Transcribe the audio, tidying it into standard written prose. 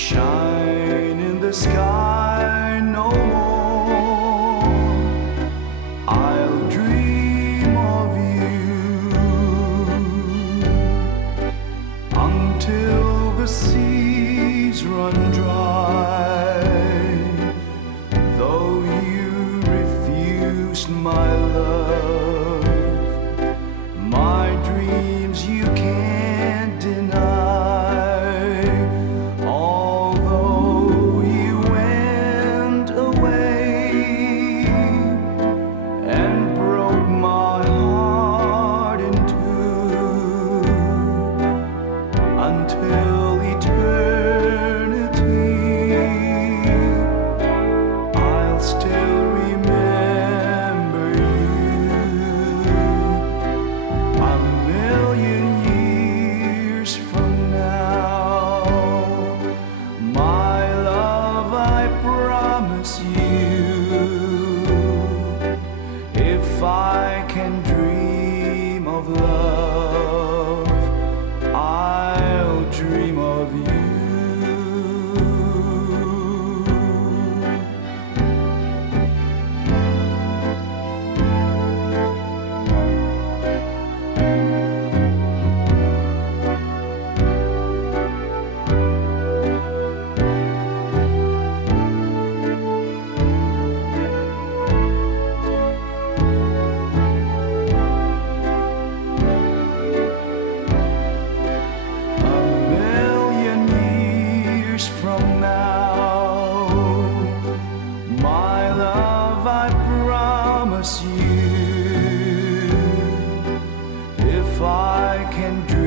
shine in the sky no more. I'll dream of you until the seas run dry. Though you refused my love, my dreams you can't deny. Until eternity, I'll still remember you. A million years from now, my love, I promise you, if I can dream of love, I'll dream of you. From now, my love, I promise you, if I can dream